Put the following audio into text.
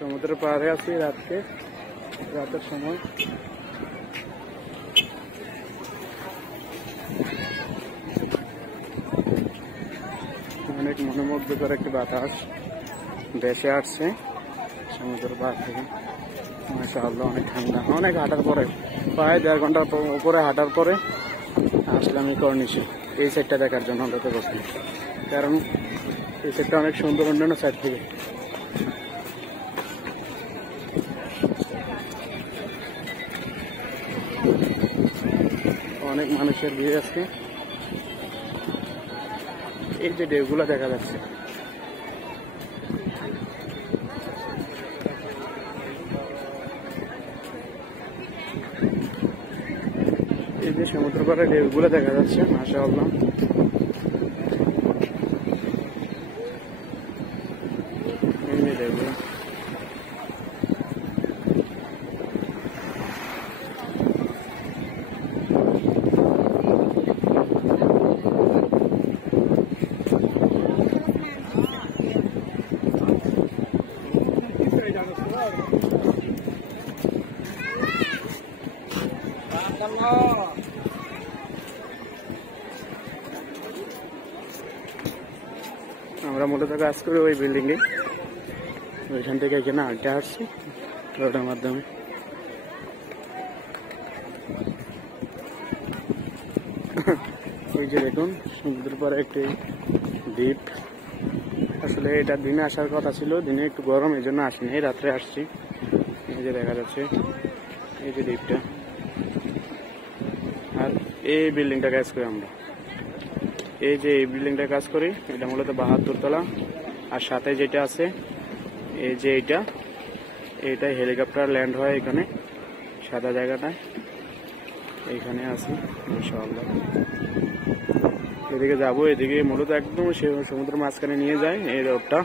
সমুদ্রের পাড়ে আছি রাতের সময়। অনেক মনোমুগ্ধকর একটি বাতাস ভেসে আসছে সমুদ্রের পাড় থেকে। মাশাআল্লাহ, অনেক ঠান্ডা। অনেক হাঁটার পরে, প্রায় 1.5 ঘন্টার উপরে হাঁটার পরে আসলাম এই কর্নিশে এই সাইডটা দেখার জন্য অন্তত বসে, কারণ এই সাইডটা অনেক সুন্দর অন্যান্য সাইড থেকে। অনেক মানুষের ভিড় আছে। এই যে ঢেউগুলো দেখা যাচ্ছে, এই যে সমুদ্র পাড়ে ঢেউগুলো দেখা যাচ্ছে। মাশাআল্লাহ, এই যে ঢেউগুলো। আমরা মূলত কাজ করি ওই বিল্ডিং এ, ওইখান থেকে এখানে আড্ডা আসছি রোডের মাধ্যমে। এই যে দেখুন সমুদ্রের পাড়ে একটি দ্বীপ। আসলে এটা দিনে আসার কথা ছিল, দিনে একটু গরম, এই জন্য আসিনি, রাত্রে আসছি। এই যে দেখা যাচ্ছে এই যে দ্বীপটা, আর এই বিল্ডিংটা কাজ করি আমরা। এই যে এই বিল্ডিংটা কাজ করি, এটা মূলত 72 তলা। আর সাথে যেটা আছে এই যে এইটা হেলিকপ্টার ল্যান্ড হয় এখানে, সাদা জায়গাটায় এইখানে আছি। ইনশাআল্লাহ এদিকে যাবো, এদিকে মূলত একদম সমুদ্রের মাঝখানে নিয়ে যায় এই রোডটা।